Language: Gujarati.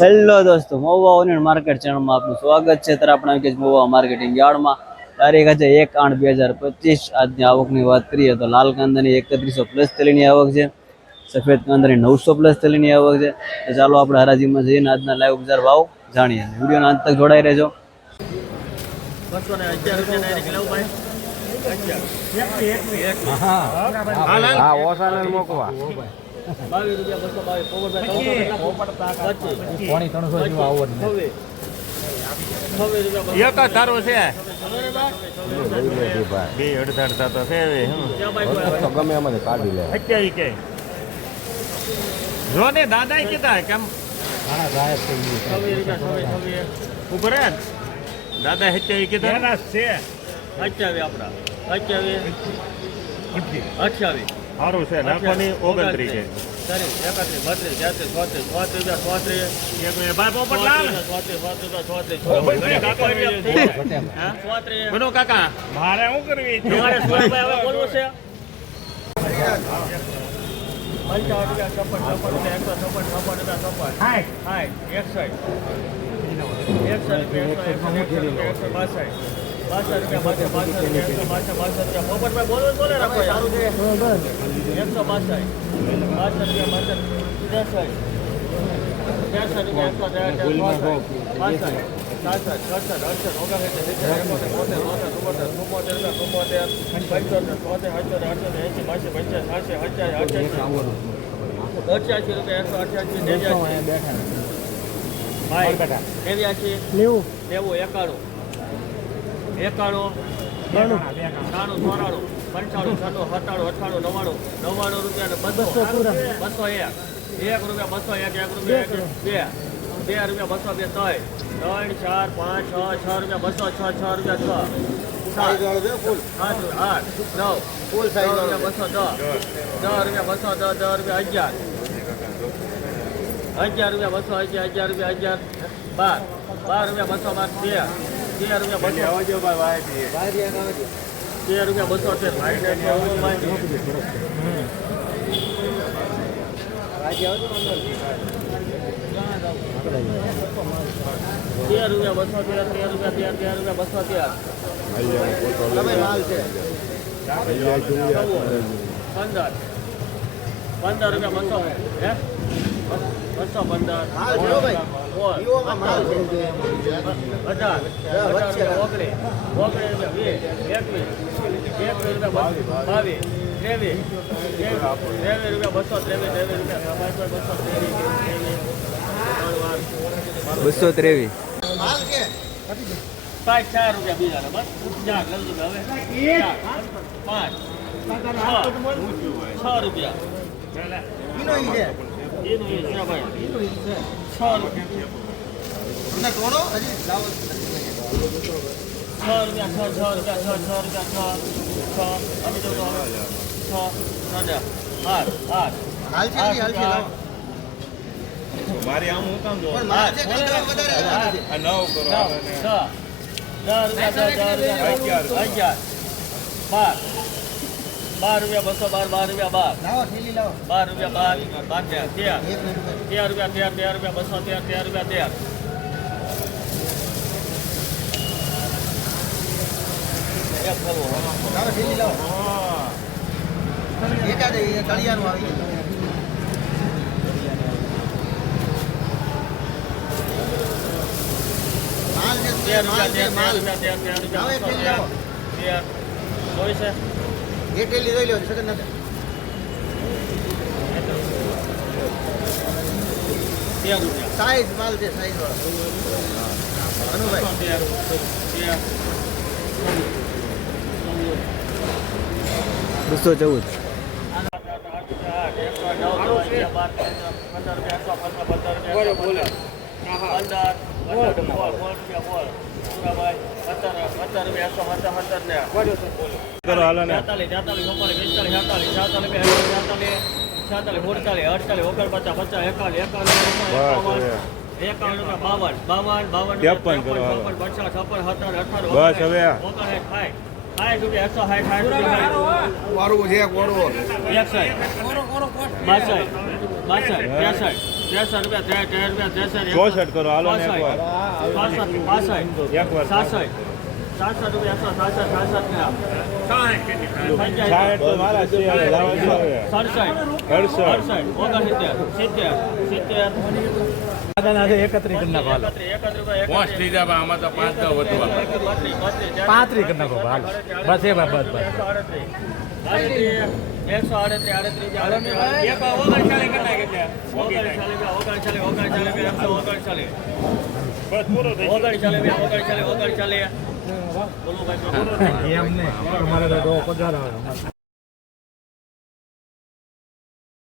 હેલો દોસ્તો મહુવા ઓનિયન માર્કેટ ચેનલમાં આપનું સ્વાગત છે. ત્યારે આપણે કે મહુવા માર્કેટિંગ યાર્ડમાં તારીખ આજે એક આઠ બે હજાર પચીસ. આજની આવકની વાત કરીએ તો લાલ કાંદાની એકત્રીસો પ્લસ તેલીની આવક છે. સફેદ કાંદાની નવસો પ્લસ તેલીની આવક છે. તો ચાલો આપણે હરાજીમાં જઈને આજના લાઈવ બજાર ભાવ જાણીએ. વિડીયોના અંત તક જોડાઈ રહેજો. હા ઓસાને મોકવા. એક જ ધારો છે. બે અડધા અડધા તો છે ગમે એમાંથી કાઢી લે. અત્યારે કે. જો ને દાદા કીધા કેમ ઉપર? દાદા અત્યારે કીધા. છે. અઠ્યાવી આપણા. અઠ્યાવી અઠ્યાવીસ સારું છે નાખવાની ઓગણત્રીસ છે ત્રીસ એકત્રીસ બત્રીસ તેત્રીસ ચોત્રીસ ચોત્રીસ ચોત્રીસ એક કાકા મારે શું કરવી તમારે હવે બોલવું છે પંચાવન રૂપિયા છપ્પન છપ્પન રૂપિયા એકસો છપ્પન છપ્પન રૂપિયા છપ્પન હાય હાય એકસઠ એકસઠ રૂપિયા એકસો એકસો એકસો રૂપિયા એકસો બાસઠ અઠ્યાસી રૂપિયા એકસો અઠ્યાસી નેવ્યાસી નેવ્યાસી નેવું નેવું એકાણું એકાણું ત્રાણું ચોરાણું પંચાણું છન્નું સત્તાણું અઠાણું નવ્વાણું નવ્વાણું રૂપિયા ને બસો બસો એક. એક રૂપિયા બસો એક એક રૂપિયા બે બે. રૂપિયા બસો બે ત્રણ ત્રણ ચાર પાંચ છ છ રૂપિયા બસો છ છ રૂપિયા છ. સાત આઠ આઠ નવ. ફૂલ સાઈઝ રૂપિયા બસો દસ. દસ રૂપિયા બસો દસ દસ રૂપિયા અગિયાર. અગિયાર રૂપિયા બસો અગિયાર અગિયાર રૂપિયા અગિયાર બાર. બાર રૂપિયા બસો બાર તેર તેર રૂપિયા બસો. તેર રૂપિયા બસો તેર ભાઈ તેર રૂપિયા બસો તેર તેર રૂપિયા તેર તેર રૂપિયા બસો તેર. પંદર. પંદર રૂપિયા બસો. હે? બસો પંદર રૂપિયા ઓગણીસ ઓગણીસ રૂપિયા વીસ એકવીસ એકવીસ રૂપિયા બાવીસ ત્રેવીસ ત્રેવીસ રૂપિયા બસો ત્રેવીસ ત્રેવીસ રૂપિયા બસો ત્રેવીસ બસો ત્રેવીસ પાંચ ચાર રૂપિયા. બીજા બસ ચાર હવે પાંચ છ. છ રૂપિયા છે છ છ છ છ છ છ છ છ છ. મારી આમ હું કામ જો આઠ. આઠ. આ નવ કરો. દસ રૂપિયા, દસ રૂપિયા. અગિયાર. બાર. બાર રૂપિયા બસો બાર બાર રૂપિયા બાર બાર રૂપિયા બાર બાર તેર તેર તેર રૂપિયા તેર તેર રૂપિયા બસો તેર તેર રૂપિયા તેર એક કરવું. તેર રૂપિયા તેર તેર રૂપિયા તેર તેર રૂપિયા બસો તેર તેર જોઈ છે તેર રૂપિયા સાઈઝ માલ છે સાઈઝ વાળો અનુભાઈ બસો ચૌદ. કરો કરો બસ હવે વાળું છે વાળું એકસઠ બાસઠ બાસઠ ત્રેસઠ ત્રેસઠ રૂપિયા ત્રે ત્રેસઠ રૂપિયા ત્રેસઠ ચોસઠ કરો હાલો ને એક વાર. પાસઠ પાસઠ એક વાર સાસઠ સાસઠ રૂપિયા એકસો સાસઠ સાસઠ હવે. સડસઠ અડસઠ ઓગણસિત્તેર સિત્તેર સિત્તેર. પાંત્રીસ કરી નાખો હાલો બસ એ બસ બસ બસ એકસો આડત્રીસ આડત્રીસ આડત્રીસ એક ઓગણચાલીસ કરી નાખે ઓગણચાલીસ ઓગણચાલીસ એકસો ઓગણચાલીસ બસ પૂરો થઈ ગયો. ઓગણચાલીસ ઓગણચાલીસ ઓગણચાલીસ બોલો ભાઈ એમ નહીં તમારે તો પગાર આવે